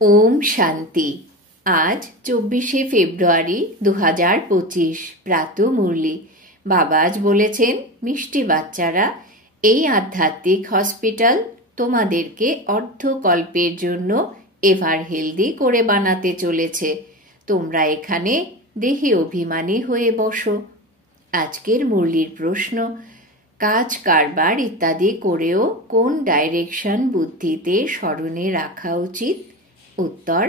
ওম শান্তি। আজ 24শে ফেব্রুয়ারি 2025 প্রাতঃ মুরলি। বাবা আজ বলেছেন, মিষ্টি বাচ্চারা, এই আধ্যাত্মিক হসপিটাল তোমাদেরকে অর্ধকল্পের জন্য এভার হেলদি করে বানাতে চলেছে। তোমরা এখানে দেহে অভিমানী হয়ে বসো। আজকের মুরলির প্রশ্ন, কাজ কারবার ইত্যাদি করেও কোন ডাইরেকশন বুদ্ধিতে স্মরণে রাখা উচিত? উত্তর,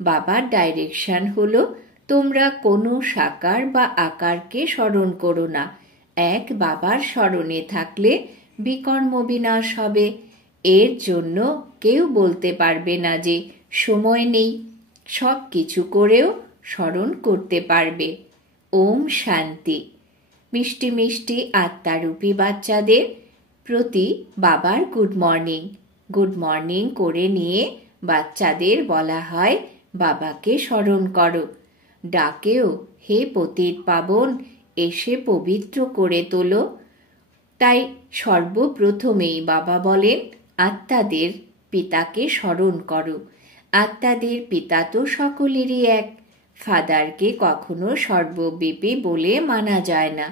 বাবার ডাইরেকশন হলো তোমরা কোনো সাকার বা আকারকে স্মরণ করো না। এক বাবার স্মরণে থাকলে বিকর্ম বিনাশ হবে। এর জন্য কেউ বলতে পারবে না যে সময় নেই। সব কিছু করেও স্মরণ করতে পারবে। ওম শান্তি। মিষ্টি মিষ্টি আত্মারূপী বাচ্চাদের প্রতি বাবার গুড মর্নিং। গুড মর্নিং করে নিয়ে বাচ্চাদের বলা হয়, বাবাকে স্মরণ করো। ডাকেও, হে পতিত পাবন, এসে পবিত্র করে তোলো। তাই সর্বপ্রথমেই বাবা বলেন, আত্মাদের পিতাকে স্মরণ করো। আত্মাদের পিতা তো সকলেরই এক। ফাদারকে কখনো সর্বব্যাপী বলে মানা যায় না।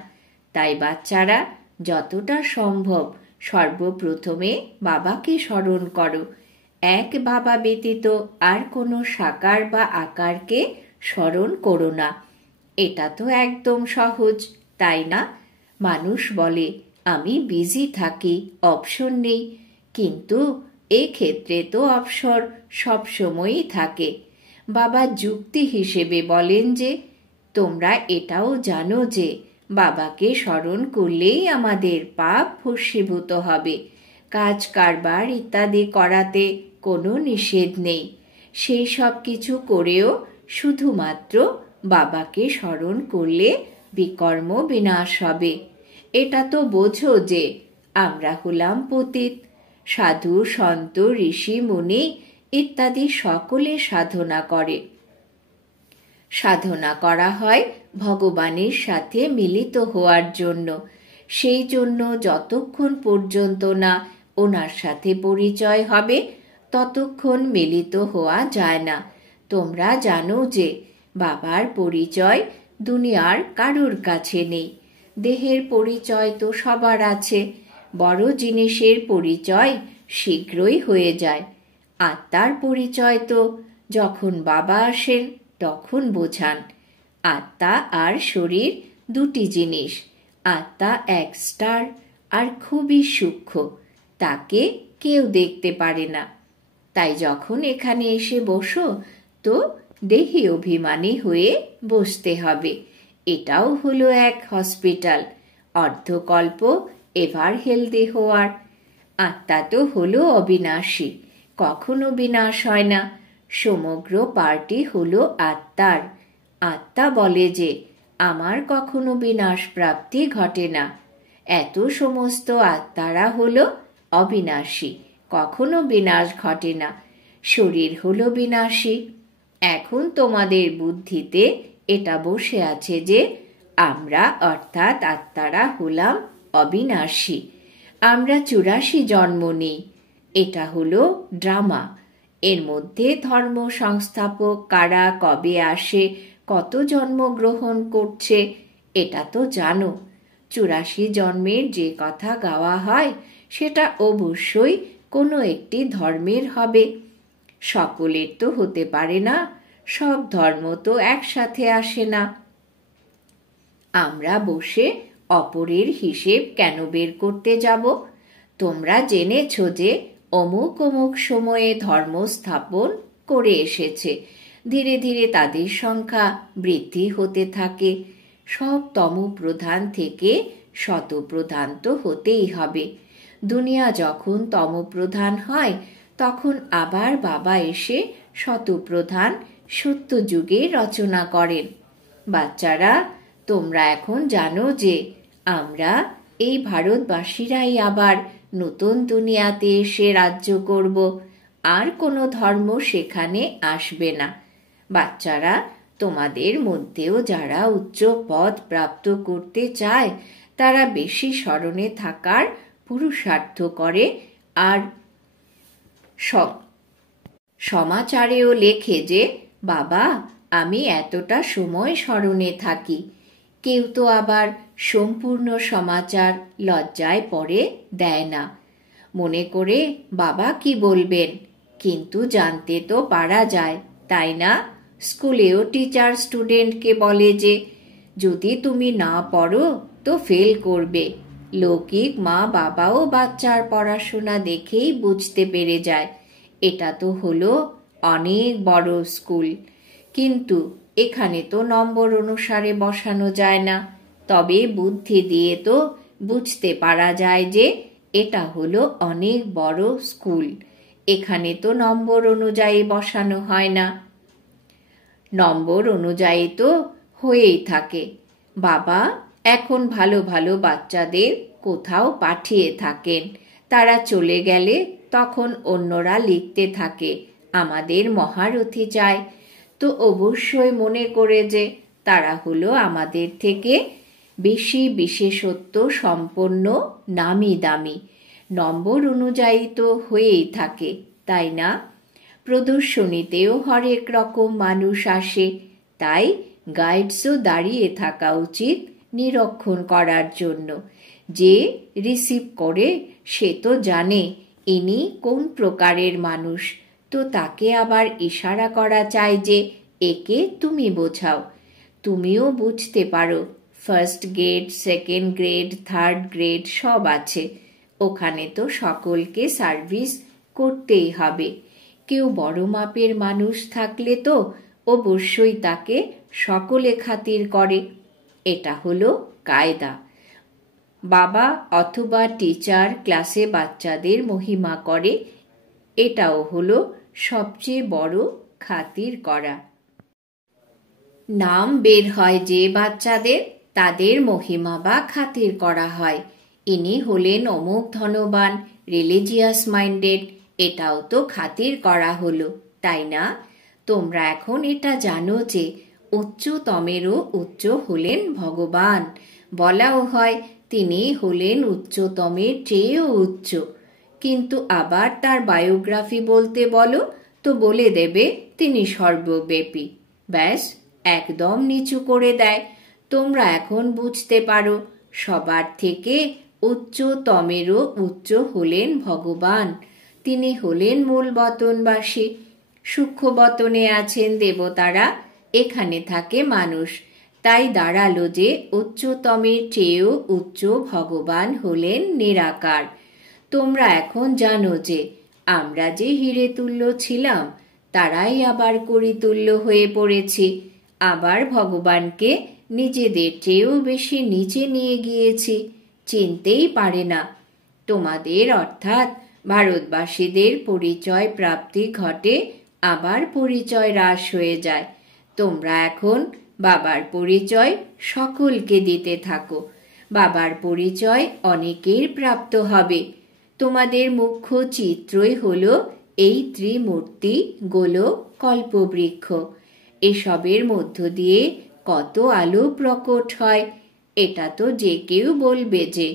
তাই বাচ্চারা যতটা সম্ভব সর্বপ্রথমে বাবাকে স্মরণ করো। এক বাবা ব্যতীত আর কোনো সাকার বা আকারকে স্মরণ করো না। এটা তো একদম সহজ, তাই না? মানুষ বলে, আমি বিজি থাকি, অপশন নেই। কিন্তু এক্ষেত্রে তো অবসর সবসময়ই থাকে। বাবা যুক্তি হিসেবে বলেন যে, তোমরা এটাও জানো যে বাবাকে স্মরণ করলেই আমাদের পাপ ভস্মীভূত হবে। কাজ কারবার ইত্যাদি করাতে কোনো নিষেধ নেই। সেই সব কিছু করেও শুধুমাত্র বাবাকে স্মরণ করলে বিকর্ম বিনাশ হবে। এটা তো বোঝো যে আমরা হলাম পতিত। সাধু সন্ত ঋষি মুনি ইত্যাদি সকলে সাধনা করে। সাধনা করা হয় ভগবানের সাথে মিলিত হওয়ার জন্য। সেই জন্য যতক্ষণ পর্যন্ত না ওনার সাথে পরিচয় হবে ততক্ষণ মিলিত হওয়া যায় না। তোমরা জানো যে বাবার পরিচয় দুনিয়ার কারোর কাছে নেই। দেহের পরিচয় তো সবার আছে। বড় জিনিসের পরিচয় শীঘ্রই হয়ে যায়। আত্মার পরিচয় তো যখন বাবা আসেন তখন বোঝান। আত্মা আর শরীর দুটি জিনিস। আত্মা এক স্টার আর খুবই সূক্ষ্ম, তাকে কেউ দেখতে পারে না। তাই যখন এখানে এসে বসো তো দেহি অভিমানী হয়ে বসতে হবে। এটাও হলো এক হসপিটাল, অর্ধকল্প এভার হেলদি হওয়ার। আত্মা তো হলো অবিনাশী, কখনো বিনাশ হয় না। সমগ্র পার্টি হলো আত্মার। আত্মা বলে যে আমার কখনো বিনাশ প্রাপ্তি ঘটে না। এত সমস্ত আত্মারা হলো অবিনাশী, কখনো বিনাশ ঘটে না। শরীর হলো বিনাশী। এখন তোমাদের বুদ্ধিতে এটা বসে আছে যে আমরা অর্থাৎ আত্মারা হলাম অবিনাশী। আমরা 84 জন্ম নিই। এটা হলো ড্রামা। এর মধ্যে ধর্ম সংস্থাপক কারা কবে আসে, কত জন্ম গ্রহণ করছে, এটা তো জানো। 84 জন্মের যে কথা গাওয়া হয় সেটা অবশ্যই কোনো একটি ধর্মের হবে। সকলের তো হতে পারে না। সব ধর্ম তো একসাথে আসে না। আমরা বসে অপরের হিসেব কেন বের করতে যাব? তোমরা জেনেছ যে অমুক অমুক সময়ে ধর্ম স্থাপন করে এসেছে। ধীরে ধীরে তাদের সংখ্যা বৃদ্ধি হতে থাকে। সব তমপ্রধান থেকে শতপ্রধান তো হতেই হবে। দুনিয়া যখন তমপ্রধান হয় তখন আবার বাবা এসে শতপ্রধান সত্যযুগে রচনা করেন। বাচ্চারা, তোমরা এখন জানো যে আমরা এই ভারতবাসীরাই আবার নতুন দুনিয়াতে এসে রাজ্য করব। আর কোনো ধর্ম সেখানে আসবে না। বাচ্চারা, তোমাদের মধ্যেও যারা উচ্চ পদ প্রাপ্ত করতে চায় তারা বেশি স্মরণে থাকার পুরুষার্থ করে আর সমাচারেও লেখে যে বাবা আমি এতটা সময় স্মরণে থাকি। কেউ তো আবার সম্পূর্ণ সমাচার লজ্জায় পড়ে দেয় না, মনে করে বাবা কি বলবেন। কিন্তু জানতে তো পারা যায়, তাই না? স্কুলেও টিচার স্টুডেন্টকে বলে যে যদি তুমি না পড়ো তো ফেল করবে। লৌকিক মা বাবাও বাচ্চার পড়াশোনা দেখেই বুঝতে পেরে যায় এটা তো হলো অনেক বড় স্কুল। কিন্তু এখানে তো নম্বর অনুসারে বসানো যায় না, তবে বুদ্ধি দিয়ে তো বুঝতে পারা যায় যে এটা হলো অনেক বড় স্কুল। এখানে তো নম্বর অনুযায়ী বসানো হয় না, নম্বর অনুযায়ী তো হয়েই থাকে। বাবা এখন ভালো ভালো বাচ্চাদের কোথাও পাঠিয়ে থাকেন, তারা চলে গেলে তখন অন্যরা লিখতে থাকে আমাদের মহারথী চাই। তো অবশ্যই মনে করে যে তারা হলো আমাদের থেকে বেশি বিশেষত্ব সম্পন্ন, নামি দামি। নম্বর অনুযায়ী তো হয়েই থাকে, তাই না? প্রদর্শনীতেও হরেক রকম মানুষ আসে, তাই গাইডসও দাঁড়িয়ে থাকা উচিত নিরীক্ষণ করার জন্য। যে রিসিভ করে সে তো জানে ইনি কোন প্রকারের মানুষ, তো তাকে আবার ইশারা করা চাই যে একে তুমি বোঝাও। তুমিও বুঝতে পারো, first grade, second grade, third grade সব আছে, ওখানে তো সকলকে সার্ভিস করতেই হবে। কেউ বড় মাপের মানুষ থাকলে তো অবশ্যই তাকে সকলে খাতির করে, এটা হলো কায়দা। বাবা অথবা টিচার ক্লাসে বাচ্চাদের মহিমা করে, এটাও হলো সবচেয়ে বড় খাতির করা। নাম বের হয় যে বাচ্চাদের, তাদের মহিমা বা খাতির করা হয়। ইনি হলেন অমুক ধনবান, রিলিজিয়াস মাইন্ডেড, এটাও তো খাতির করা হলো, তাই না? তোমরা এখন এটা জানো যে উচ্চতমেরও উচ্চ হলেন ভগবান। বলাও হয় তিনি হলেন উচ্চতমের চেয়েও উচ্চ। কিন্তু আবার তার বায়োগ্রাফি বলতে বলো তো বলে দেবে তিনি সর্বব্যাপী। ব্যাস, একদম নিচু করে দেয়। তোমরা এখন বুঝতে পারো সবার থেকে উচ্চতমেরও উচ্চ হলেন ভগবান। তিনি হলেন মূল বতনবাসী। সূক্ষ্ম বতনে আছেন দেবতারা, এখানে থাকে মানুষ। তাই দাঁড়ালো যে উচ্চতমের চেয়েও উচ্চ ভগবান হলেন নিরাকার। তোমরা এখন জানো যে আমরা যে হিরে তুল্য ছিলাম তারাই আবার করিতুল্য হয়ে পড়েছি, আবার ভগবানকে নিজেদের চেয়েও বেশি নিচে নিয়ে গিয়েছি, চিনতেই পারে না। তোমাদের অর্থাৎ ভারতবাসীদের পরিচয় প্রাপ্তি ঘটে, আবার পরিচয় হ্রাস হয়ে যায়। তোমরা এখন বাবার পরিচয় সকলকে দিতে থাকো, বাবার পরিচয় অনেকের প্রাপ্ত হবে। তোমাদের মুখ্য চিত্রই হলো এই ত্রিমূর্তি, গোলক, কল্পবৃক্ষ। এসবের মধ্য দিয়ে কত আলো প্রকট হয়, এটা তো যে কেউ বলবে যে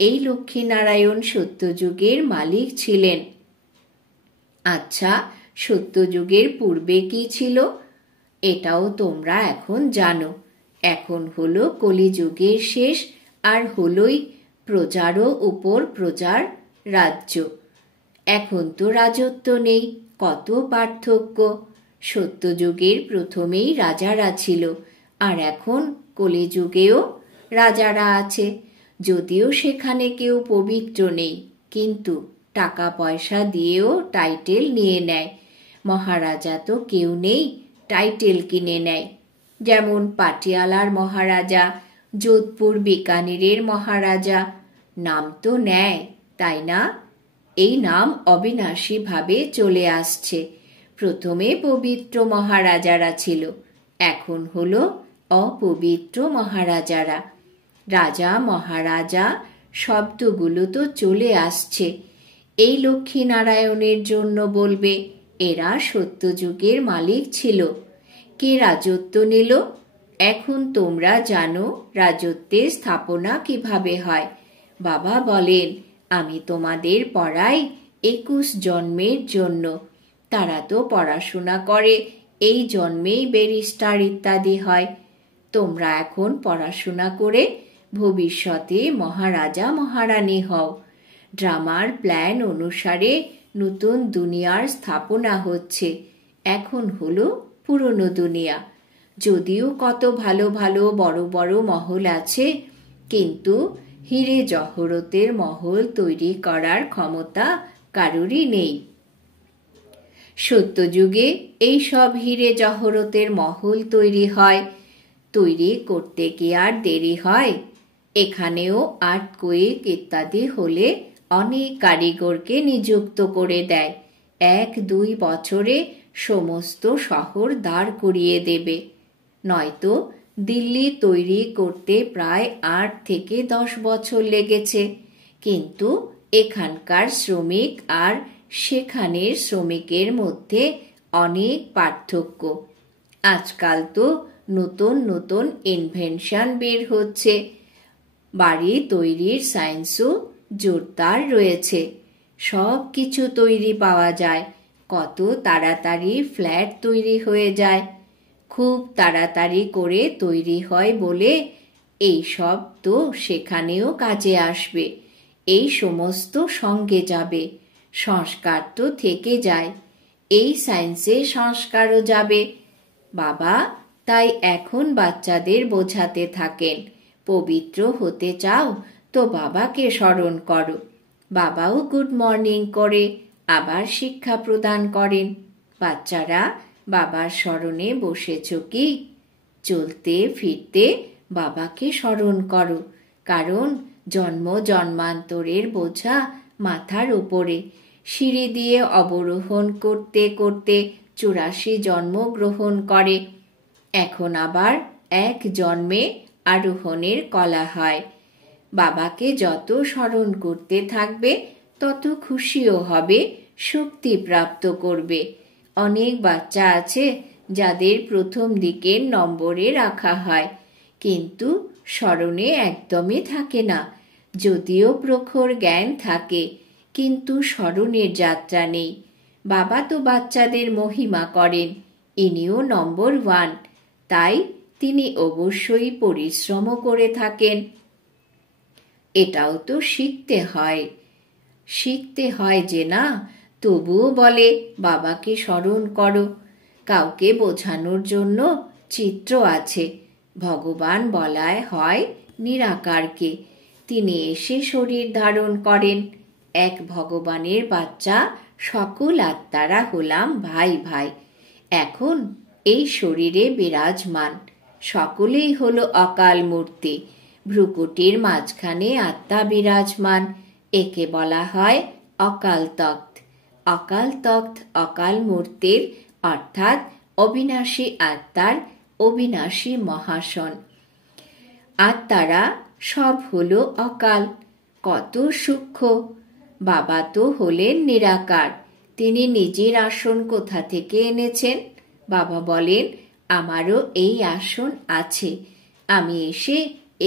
এই লক্ষ্মীনারায়ণ সত্যযুগের মালিক ছিলেন। আচ্ছা, সত্যযুগের পূর্বে কি ছিল? এটাও তোমরা এখন জানো। এখন হলো কলিযুগের শেষ, আর হলোই প্রজারও উপর প্রজার রাজ্য। এখন তো রাজত্ব নেই, কত পার্থক্য। সত্যযুগের প্রথমেই রাজারা ছিল, আর এখন কলিযুগেও রাজারা আছে। যদিও সেখানে কেউ পবিত্র নেই, কিন্তু টাকা পয়সা দিয়েও টাইটেল নিয়ে নেয়। মহারাজা তো কেউ নেই, টাইটেল কিনে নেয়। যেমন পাটিয়ালার মহারাজা, যোধপুর বিকানিরের মহারাজা, নাম তো নেয়, তাই না? এই নাম অবিনাশী ভাবে চলে আসছে। প্রথমে পবিত্র মহারাজারা ছিল, এখন হলো অপবিত্র মহারাজারা। রাজা মহারাজা শব্দগুলো তো চলে আসছে। এই লক্ষ্মীনারায়ণের জন্য বলবে এরা সত্যযুগের মালিক ছিল। কে রাজত্ব নিল? এখন তোমরা জানো রাজত্বের স্থাপনা কিভাবে হয়। বাবা বলেন আমি তোমাদের পড়াই 21 জন্মের জন্য, তারা তো পড়াশোনা করে এই জন্মেই ব্যারিস্টার ইত্যাদি হয়। তোমরা এখন পড়াশোনা করে ভবিষ্যতে মহারাজা মহারানী হও। ড্রামার প্ল্যান অনুসারে নতুন দুনিয়ার স্থাপনা হচ্ছে। এখন হলো পুরনো দুনিয়া। যদিও কত ভালো ভালো বড় বড় মহল আছে, কিন্তু হিরে জহরতের মহল তৈরি করার ক্ষমতা কারোরই নেই। সত্যযুগে এই সব হিরে জহরতের মহল তৈরি হয়। তৈরি করতে কি আর দেরি হয়? এখানেও আর্থকোয়েক ইত্যাদি হলে অনেক কারিগরকে নিযুক্ত করে দেয়। 1-2 বছরে সমস্ত শহর দাঁড় করিয়ে দেবে। নয়তো দিল্লি তৈরি করতে প্রায় 8 থেকে 10 বছর লেগেছে। কিন্তু এখানকার শ্রমিক আর সেখানের শ্রমিকের মধ্যে অনেক পার্থক্য। আজকাল তো নতুন নতুন ইনভেনশন বের হচ্ছে। বাড়ি তৈরির সায়েন্সও জোরদার রয়েছে। সব কিছু তৈরি পাওয়া যায়। কত তাড়াতাড়ি ফ্ল্যাট তৈরি হয়ে যায়। খুব তাড়াতাড়ি করে তৈরি হয় বলে এই সব তো সেখানেও কাজে আসবে। এই সমস্ত সঙ্গে যাবে। সংস্কার তো থেকে যায়, এই সায়েন্সে সংস্কারও যাবে। বাবা তাই এখন বাচ্চাদের বোঝাতে থাকেন, পবিত্র হতে চাও তো বাবাকে স্মরণ করো। বাবাও গুড মর্নিং করে আবার শিক্ষা প্রদান করেন। বাচ্চারা বাবার স্মরণে বসেছ কি? চলতে ফিরতে বাবাকে স্মরণ করো, কারণ জন্ম জন্মান্তরের বোঝা মাথার উপরে। সিঁড়ি দিয়ে অবরোহণ করতে করতে 84 জন্ম গ্রহণ করে। এখন আবার 1 জন্মে আরোহণের কলা হয়। বাবাকে যত স্মরণ করতে থাকবে তত খুশিও হবে, শক্তি প্রাপ্ত করবে। অনেক বাচ্চা আছে যাদের প্রথম দিকের নম্বরে রাখা হয়, কিন্তু স্মরণে একদমই থাকে না। যদিও প্রখর জ্ঞান থাকে, কিন্তু স্মরণের যাত্রা নেই। বাবা তো বাচ্চাদের মহিমা করেন, ইনিও নম্বর 1, তাই তিনি অবশ্যই পরিশ্রম করে থাকেন। এটাও তো শিখতে হয় যে না, তবুও বলে বাবাকে স্মরণ করো। কাউকে বোঝানোর জন্য চিত্র আছে। ভগবান বলায় হয় নিরাকারকে, তিনি এসে শরীর ধারণ করেন। এক ভগবানের বাচ্চা সকল আত্মারা হলাম ভাই ভাই। এখন এই শরীরে বিরাজমান সকলেই হলো অকাল মূর্তি। ভ্রুকুটির মাঝখানে আত্মা বিরাজমান, একে বলা হয় অকাল তখ্ত। অকাল তখ্ত অকাল মূর্তির অর্থাৎ অবিনাশী আত্মার অবিনাশী মহাসন। আত্মারা সব হলো অকাল, কত সূক্ষ্ম। বাবা তো হলেন নিরাকার, তিনি নিজের আসন কোথা থেকে এনেছেন? বাবা বলেন, আমারও এই আসন আছে, আমি এসে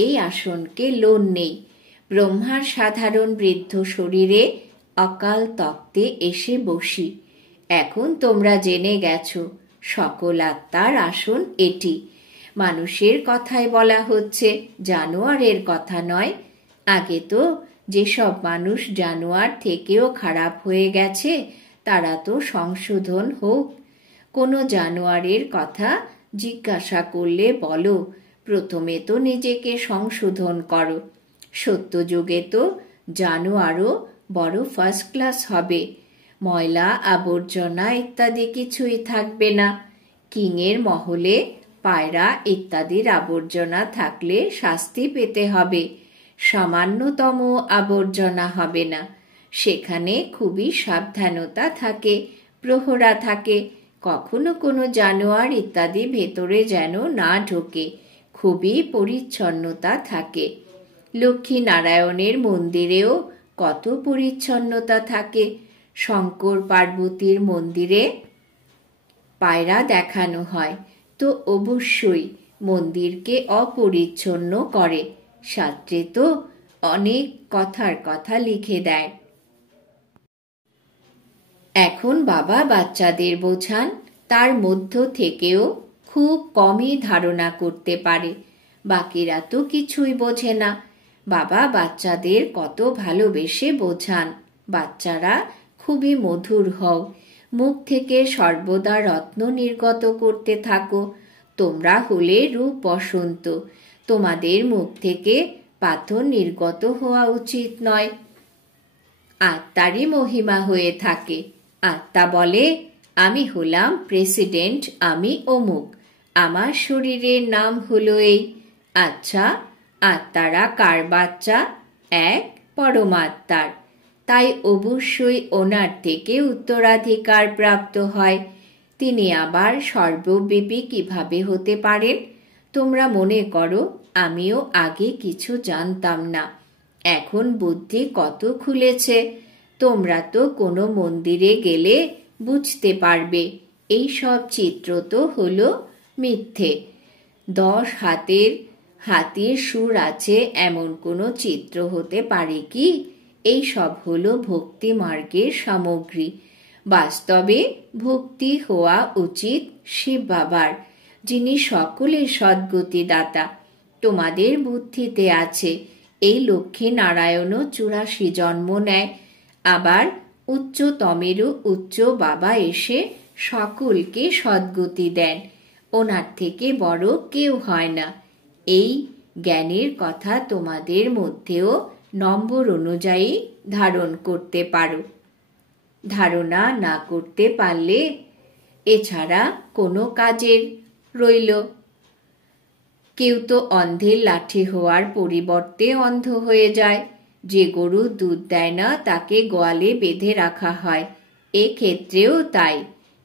এই আসনকে লোন নেই। ব্রহ্মার সাধারণ বৃদ্ধ শরীরে অকাল তক্তে এসে বসি। এখন তোমরা জেনে গেছো সকল আত্মার আসন এটি। মানুষের কথাই বলা হচ্ছে, জানোয়ারের কথা নয়। আগে তো যেসব মানুষ জানোয়ার থেকেও খারাপ হয়ে গেছে তারা তো সংশোধন হোক। কোনো জানোয়ারের কথা জিজ্ঞাসা করলে বলো, প্রথমে তো নিজেকে সংশোধন করো। সত্যযুগে তো জানোয়ারও বড় ফার্স্ট ক্লাস হবে, ময়লা আবর্জনা ইত্যাদি কিছুই থাকবে না। কিংয়ের মহলে পায়রা ইত্যাদির আবর্জনা থাকলে শাস্তি পেতে হবে, সামান্যতম আবর্জনা হবে না। সেখানে খুবই সাবধানতা থাকে, প্রহরা থাকে, কখনো কোনো জানোয়ার ইত্যাদি ভেতরে যেন না ঢোকে। খুবই পরিচ্ছন্নতা থাকে। লক্ষ্মী নারায়ণের মন্দিরেও কত পরিচ্ছন্নতা থাকে। শঙ্কর পার্বতীর মন্দিরে পায়রা দেখানো হয় তো অবশ্যই মন্দিরকে অপরিচ্ছন্ন করে। শাস্ত্রে তো অনেক কথার কথা লিখে দেয়। এখন বাবা বাচ্চাদের বোঝান, তার মধ্য থেকেও খুব কমই ধারণা করতে পারে, বাকিরা তো কিছুই বোঝে না। বাবা বাচ্চাদের কত ভালোবেসে বোঝান, বাচ্চারা খুবই মধুর হও, মুখ থেকে সর্বদা রত্ন নির্গত করতে থাকো। তোমরা হলে রূপ বসন্ত, তোমাদের মুখ থেকে পাথর নির্গত হওয়া উচিত নয়। আত্মারই মহিমা হয়ে থাকে। আত্মা বলে, আমি হলাম প্রেসিডেন্ট, আমি অমুক, আমার শরীরের নাম হলো এই। আচ্ছা, আত্মারা কার বাচ্চা? এক পরমাত্মার। তাই অবশ্যই ওনার থেকে উত্তরাধিকার প্রাপ্ত হয়। তিনি আবার সর্বব্যাপী কিভাবে হতে পারেন? তোমরা মনে করো আমিও আগে কিছু জানতাম না, এখন বুদ্ধি কত খুলেছে। তোমরা তো কোনো মন্দিরে গেলে বুঝতে পারবে এই সব চিত্র তো হলো মিথ্যে। 10 হাতির সুর আছে এমন কোনো চিত্র হতে পারে কি? এই সব হলো ভক্তি মার্গের সামগ্রী। বাস্তবে ভক্তি হওয়া উচিত শিব বাবার, যিনি সকলের সদ্গতি দাতা। তোমাদের বুদ্ধিতে আছে এই লক্ষ্মী নারায়ণও 84 জন্ম নেয়, আবার উচ্চতমেরও উচ্চ বাবা এসে সকলকে সদ্গতি দেন। ওনার থেকে বড় কেউ হয় না। এই জ্ঞানের কথা তোমাদের মধ্যেও নম্বর অনুযায়ী ধারণ করতে পারো। ধারণা না করতে পারলে এছাড়া কোনো কাজের রইল। কেউ তো অন্ধের লাঠি হওয়ার পরিবর্তে অন্ধ হয়ে যায়। যে গরু দুধ দেয় না তাকে গোয়ালে বেঁধে রাখা হয়, এক্ষেত্রেও তাই।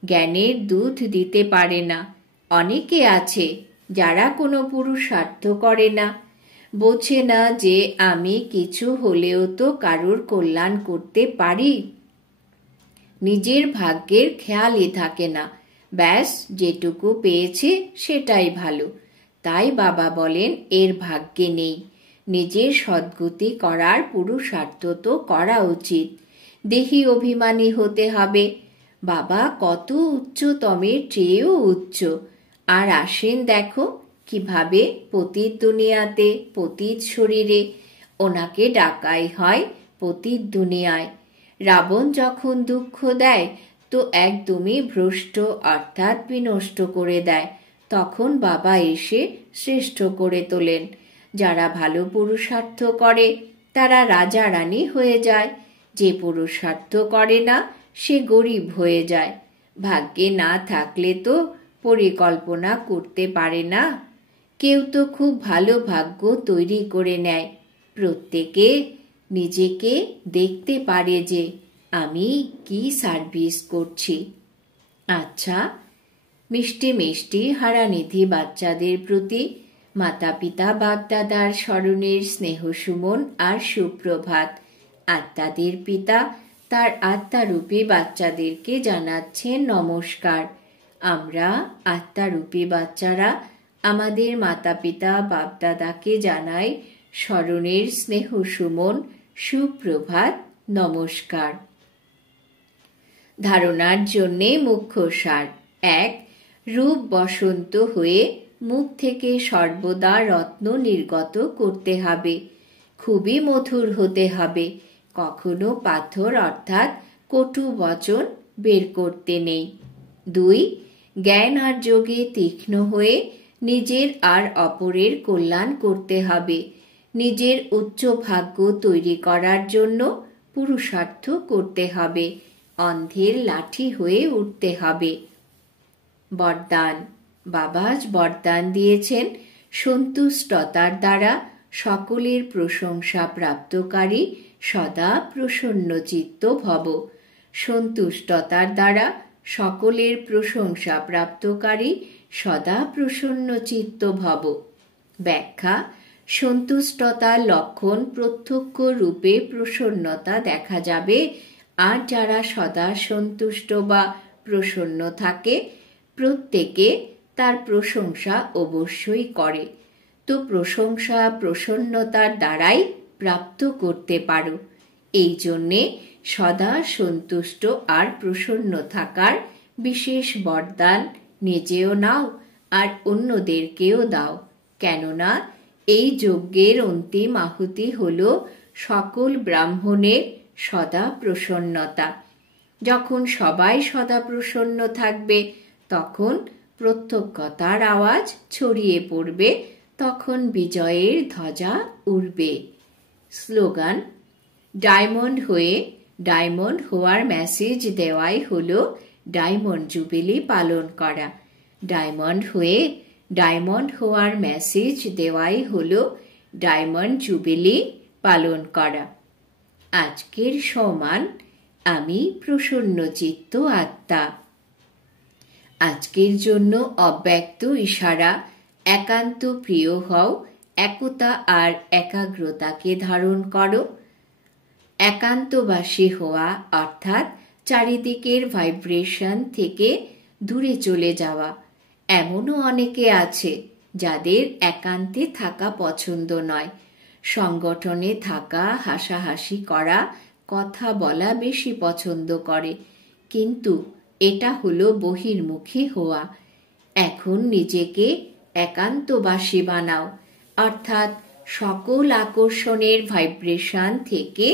জ্ঞানের দুধ দিতে পারে না। অনেকে আছে যারা কোনো পুরুষার্থ করে না, বোঝে না যে আমি কিছু হলেও তো কারুর কল্যাণ করতে পারি। নিজের ভাগ্যের খেয়ালই থাকে না, ব্যাস যেটুকু পেয়েছে সেটাই ভালো। তাই বাবা বলেন এর ভাগ্যে নেই। নিজের সদ্গতি করার পুরুষার্থ তো করা উচিত। দেহি অভিমানী হতে হবে। বাবা কত উচ্চতমের চেয়েও উচ্চ, আর আসেন দেখো কিভাবে পতিত দুনিয়াতে, পতিত শরীরে। ওনাকে ডাকাই হয় পতিত দুনিয়ায়। রাবণ যখন দুঃখ দেয় তো একদমই ভ্রষ্ট অর্থাৎ বিনষ্ট করে দেয়, তখন বাবা এসে শ্রেষ্ঠ করে তোলেন। যারা ভালো পুরুষার্থ করে তারা রাজা রানী হয়ে যায়, যে পুরুষার্থ করে না সে গরিব হয়ে যায়। ভাগ্যে না থাকলে তো পরিকল্পনা করতে পারে না। কেউ তো খুব ভালো ভাগ্য তৈরি করে নেয়। প্রত্যেকে নিজেকে দেখতে পারে যে আমি কি সার্ভিস করছি। আচ্ছা, মিষ্টি মিষ্টি হারানিধি বাচ্চাদের প্রতি মাতা পিতা বাপদাদার স্মরণের স্নেহ সুমন আর সুপ্রভাত। আত্মাদের পিতা তার আত্মারূপী বাচ্চাদেরকে জানাচ্ছেন নমস্কার। আমরা আত্মারূপী বাচ্চারা আমাদের মাতা পিতা বাপদাদাকে জানাই স্মরণের স্নেহ সুমন, সুপ্রভাত, নমস্কার। ধারণার জন্যে মুখ্য সার। 1. রূপ বসন্ত হয়ে মুখ থেকে সর্বদা রত্ন নির্গত করতে হবে। খুবই মধুর হতে হবে। কখনো পাথর অর্থাৎ কটু বচন বের করতে নেই। 2. জ্ঞান আর যোগে তীক্ষ্ণ হয়ে নিজের আর অপরের কল্যাণ করতে হবে। নিজের উচ্চ ভাগ্য তৈরি করার জন্য পুরুষার্থ করতে হবে। অন্ধের লাঠি হয়ে উঠতে হবে। বরদান। বাবা আজ বরদান দিয়েছেন সন্তুষ্টতার দ্বারা সকলের প্রশংসা প্রাপ্তকারী সদা প্রসন্নচিত্ত ভব। সন্তুষ্টতার দ্বারা সকলের প্রশংসা প্রাপ্তকারী সদা প্রসন্নচিত্ত ভব। ব্যাখ্যা: সন্তুষ্টতার লক্ষণ প্রত্যক্ষ রূপে প্রসন্নতা দেখা যাবে, আর যারা সদা সন্তুষ্ট বা প্রসন্ন থাকে প্রত্যেকে তার প্রশংসা অবশ্যই করে। তো প্রশংসা প্রসন্নতার দ্বারাই প্রাপ্ত করতে পারো। এই জন্যে সদা সন্তুষ্ট আর প্রসন্ন থাকার বিশেষ বরদান নিজেও নাও আর অন্যদেরকেও দাও। কেননা এই যজ্ঞের অন্তিম আহুতি হল সকল ব্রাহ্মণের সদা প্রসন্নতা। যখন সবাই সদা প্রসন্ন থাকবে তখন প্রত্যক্ষতার আওয়াজ ছড়িয়ে পড়বে, তখন বিজয়ের ধ্বজা উড়বে। স্লোগান: ডায়মন্ড হয়ে ডায়মন্ড হওয়ার মেসেজ দেওয়াই হলো ডায়মন্ড জুবিলি পালন করা। ডায়মন্ড হয়ে ডায়মন্ড হওয়ার মেসেজ দেওয়াই হলো ডায়মন্ড জুবিলি পালন করা। আজকের সমান আমি প্রসন্নচিত্ত আত্মা। আজকের জন্য অব্যক্ত ইশারা: একান্ত প্রিয় হও, একতা আর একাগ্রতাকে ধারণ করো। একান্তবাসী হওয়া অর্থাৎ চারিদিকের ভাইব্রেশন থেকে দূরে চলে যাওয়া। এমনও অনেকে আছে যাদের একান্তে থাকা পছন্দ নয়, সংগঠনে থাকা, হাসাহাসি করা, কথা বলা বেশি পছন্দ করে, কিন্তু এটা হলো বহির্মুখী হওয়া। এখন নিজেকে একান্তবাসী বানাও, অর্থাৎ সকল আকর্ষণের ভাইব্রেশন থেকে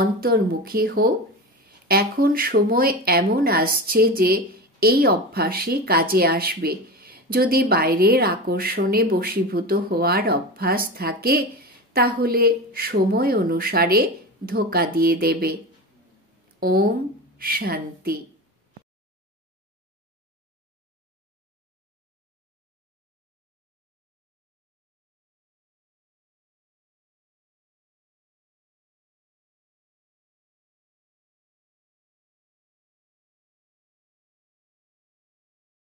অন্তর্মুখী হও। এখন সময় এমন আসছে যে এই অভ্যাসই কাজে আসবে। যদি বাইরের আকর্ষণে বশীভূত হওয়ার অভ্যাস থাকে তাহলে সময় অনুসারে ধোঁকা দিয়ে দেবে। ওম শান্তি।